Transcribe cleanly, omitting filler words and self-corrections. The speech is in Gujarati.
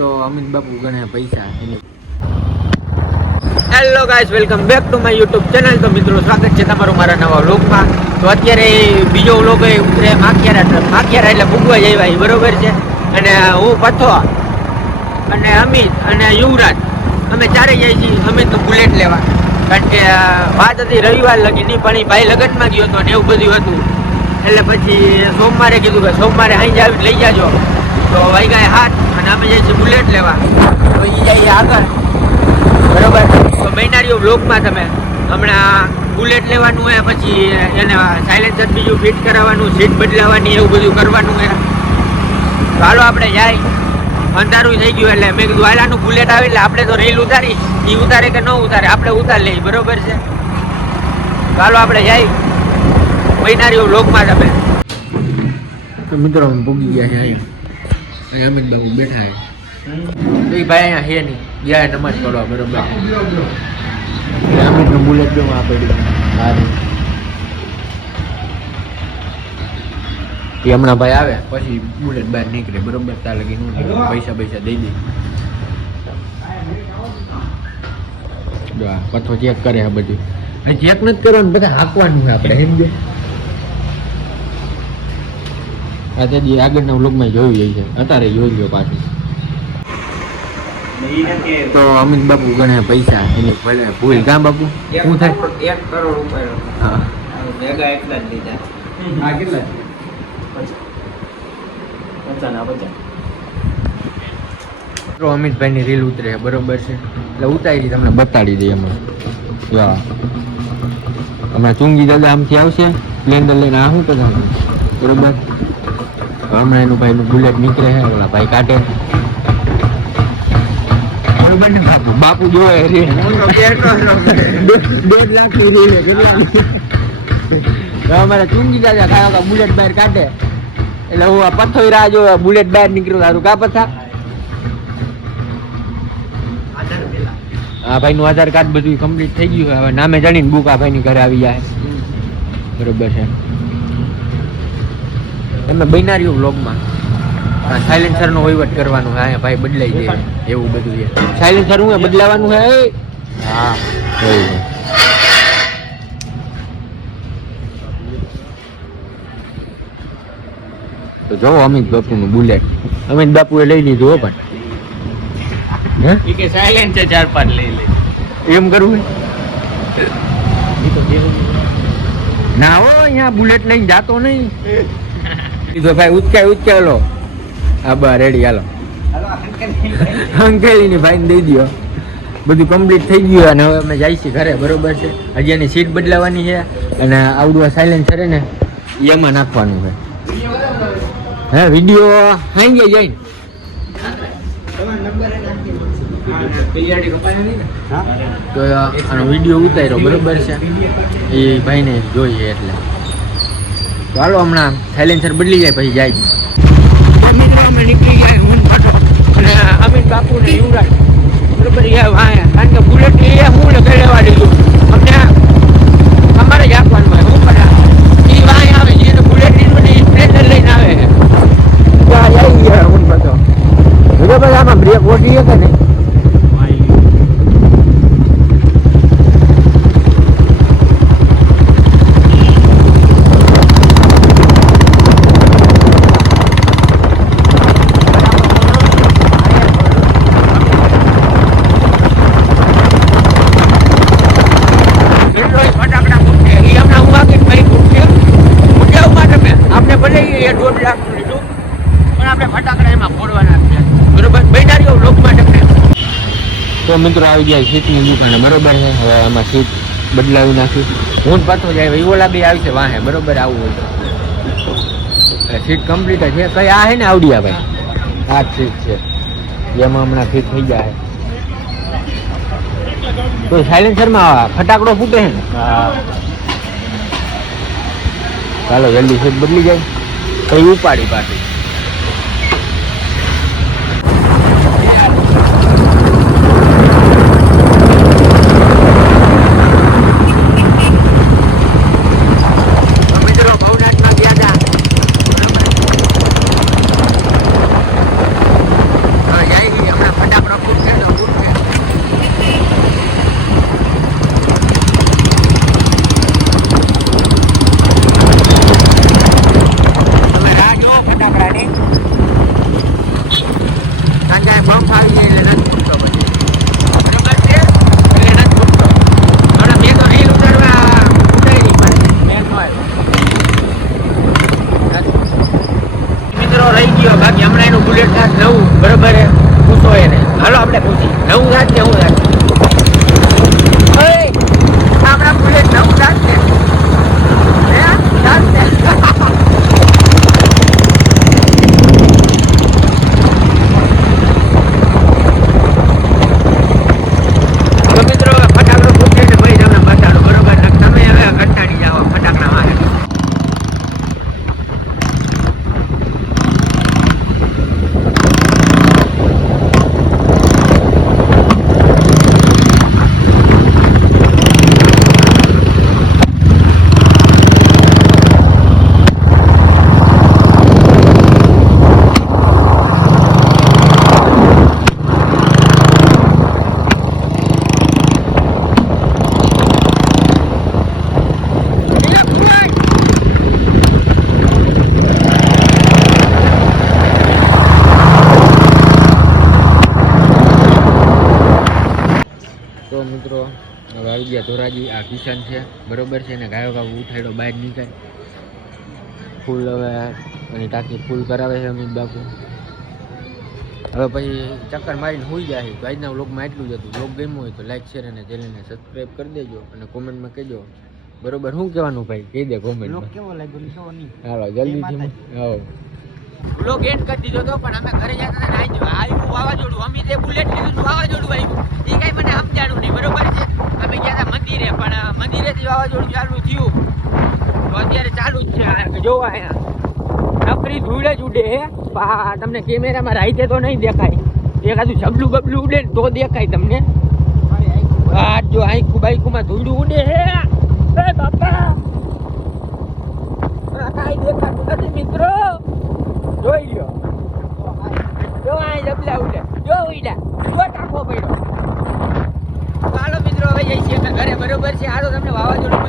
તો અમિત બાપુ ગણે પૈસા. Hello guys, welcome back to my YouTube channel. તો મિત્રો, સ્વાગત છે તમારું મારા નવા વ્લોગમાં. તો અત્યારે બીજો વ્લોગ ઉતરે માખિયારા એટલે ભૂગવા જઈ બરોબર છે. અને હું પથો અને અમિત અને યુવરાજ અમે ચારે જઈએ છીએ અમિતનું બુલેટ લેવા. કારણ કે વાત હતી રવિવાર લગીની, પણ એ ભાઈ લગ્નમાં ગયો હતો ને એવું બધું હતું. એટલે પછી સોમવારે કીધું કે સોમવારે અહીં જ આવી લઈ જાજો. તો વાગ્યા 7 અને અમે જઈએ છીએ બુલેટ લેવા. તો એ જઈએ આગળ બરોબર. તો મહિનારીઓ બ્લોકમાં તમે હમણાં બુલેટ લેવાનું હોય, પછી એને સાયલેન્સર બીજું ફિટ કરાવવાનું, સીટ બદલાવાની, એવું બધું કરવાનું હોય. તો હાલો આપણે જાય. અંધારું થઈ ગયું એટલે મેં કીધું હાલાનું બુલેટ આવે એટલે આપણે તો રીલ ઉતારી, એ ઉતારે કે ન ઉતારે આપણે ઉતાર લઈએ બરોબર છે. તો હાલો આપણે જાય મહિનારીઓ બ્લોકમાં તમે. તો મિત્રો અમે પૂગી ગયા છે અહીંયા અમિત બાબુ બેઠા છે. તો એ ભાઈ અહીંયા છે નહીં, ગયા નમાજ પડવા બરોબર. અમિતનું બુલેટ જો આ પડ્યું એ હમણાં ભાઈ આવે પછી બુલેટ બહાર નીકળે બરોબર. ત્યાં લગી નું પૈસા દઈ દે. જો આ પથ્થો ચેક કરે આ બધું. અને ચેક નથી કરવાનું, બધા હાંકવાનું છે આપણે સમજે. આ તે આગળના વ્લોગમાં જોયું જાય છે, અત્યારે જોઈ લો પાછું. તો અમિત બાપુ ગણે પૈસા એની ભૂલ કાં બાપુ શું થાય? 1 કરોડ રૂપિયા. હા, મેગા એટલા જ લીધા. આ કેટલા છે? 50. તો અમિતભાઈની રીલ ઉતરે બરોબર છે, એટલે ઉતારી તમને બતાડી દઈએ અમે. હમણાં ચુંગી દાદા આમથી આવશે સ્પ્લેન્ડર લઈને. આ શું કરવાનું બરોબર. હમણાં એનું ભાઈનું બુલેટ નીકળે છે, ઓલા ભાઈ કાઢે બરોબર ને. બાપુ જોવે 1.5 લાખ ની રીલ કેટલા. અમારે ચુંગી દાદા ખાવા બુલેટ બહાર કાઢે એટલે હું આ પથ્થો રાહ જોવે બુલેટ બહાર નીકળ્યું. સારું કા પથા? આ ભાઈનું આધાર કાર્ડ બધું કમ્પ્લીટ થઈ ગયું. હવે નામે જાણીને બુક આ ભાઈની ઘરે આવી જાય બરોબર છે. તમે બિનારીઓ વ્લોગમાં સાયલેન્સરનો વહીવટ કરવાનું હોય. અહીંયા ભાઈ બદલાઈ જાય એવું બધું છે. સાયલેન્સર હું બદલાવાનું છે. હા એવું. તો જો અમિત બાપુનું બુલેટ અમિત બાપુએ લઈ લીધું હો. પણ હે સાયલેન્સર 4-5 લઈ લે એમ કરવું ના હો. અહીંયા બુલેટ લઈને જાતો નહીં. તો ભાઈ ઉચકાય લો. હા બા રેડી હાલો. અંકેલીની ભાઈને દઈ દો. બધું કમ્પ્લીટ થઈ ગયું અને હવે અમે જાય છીએ ઘરે બરોબર છે. હજી એની સીટ બદલાવાની છે અને આવડું સાયલેન્સર છે ને એમાં નાખવાનું છે. હે વિડીયો હાંગે જાય તો આનો વિડીયો ઉતાર્યો બરોબર છે એ ભાઈને જોઈએ એટલે. ચાલો હમણાં સાયલેન્સર બદલી જાય પછી જાય. મિત્રો અમે નીકળી ગયા હું પાછો અને અમિત બાપુ ને યુવરાજ બરોબર. કારણ કે બુલેટ એ હું ઘરે લેવા દીધું અમને અમારે જ આપવાનું હોય. હું બધા એ વાય આવે જે બુલેટ લીધું ને એ ટ્રેલર લઈને આવે છે. આવી ગયા હું પાછો બરોબર. આમાં બ્રેક ઓછી છે કે નહીં? તો મિત્રો આવી ગયા સીટની દુકાને બરોબર છે. હવે આમાં સીટ બદલાવી નાખી. હું પાછો જાય ઓલા બે આવી છે વાહે બરોબર. આવું હોય તો સીટ કમ્પ્લીટ છે. કઈ આ છે ને આવડિયા ભાઈ આ સીટ છે જેમાં હમણાં ફિટ થઈ જાય. તો સાયલેન્સરમાં ફટાકડો ફૂટે છે ને. ચાલો જલ્દી સીટ બદલી જાય કઈ ઉપાડી પાછી. આવી ગયા ધોરાજી. આ કિશન છે બરોબર છે, ને ગાયો ગાવ ઉઠાડ્યો બહાર નીકળે. ફૂલ હવે એની ટાંકી ફૂલ કરાવે છે અમિત બાપુ. હવે પછી ચક્કર મારીને હોઈ જાય. તો આજના વ્લોગમાં એટલું જ હતું. વ્લોગ ગમ્યો હોય તો લાઈક શેર અને ચેનલને સબસ્ક્રાઈબ કરી દેજો અને કોમેન્ટમાં કહેજો બરોબર. શું કહેવાનું ભાઈ કહી દે કોમેન્ટમાં. કેવો લાગ્યો હાલો જલ્દીથી. હા વ્લોગ એન્ડ કરી દીધો તો પણ અમે ઘરે જતા હતા ને આવ્યું વાવાઝોડું. અમિતે બુલેટ લીધું વાવાઝોડું આવ્યું. એ કાંઈ મને સમજાણું નહીં બરોબર છે. અમે ગયા હતા મંદિરે, પણ મંદિરેથી વાવાઝોડું ચાલુ થયું. તો અત્યારે ચાલુ જ છે. જોવા અહીંયા નકરી ધૂળ જ ઉડે હે. તમને કેમેરામાં રાઈતે તો નહીં દેખાય. એકાદું જબલું બબલું ઉડે ને તો દેખાય તમને. આ જો આંખું બાઈકુમાં ધૂળું ઉડે હે. એ બાપા કાંઈ દેખાતું નથી મિત્રો. જોઈ લ્યો જો આ જબલા ઉડે. જો ઉડ્યા જો ટાંકો પડ્યો. ચાલો મિત્રો હવે જઈએ છીએ ઘરે બરોબર છે. આ તો તમને વાવાઝોડું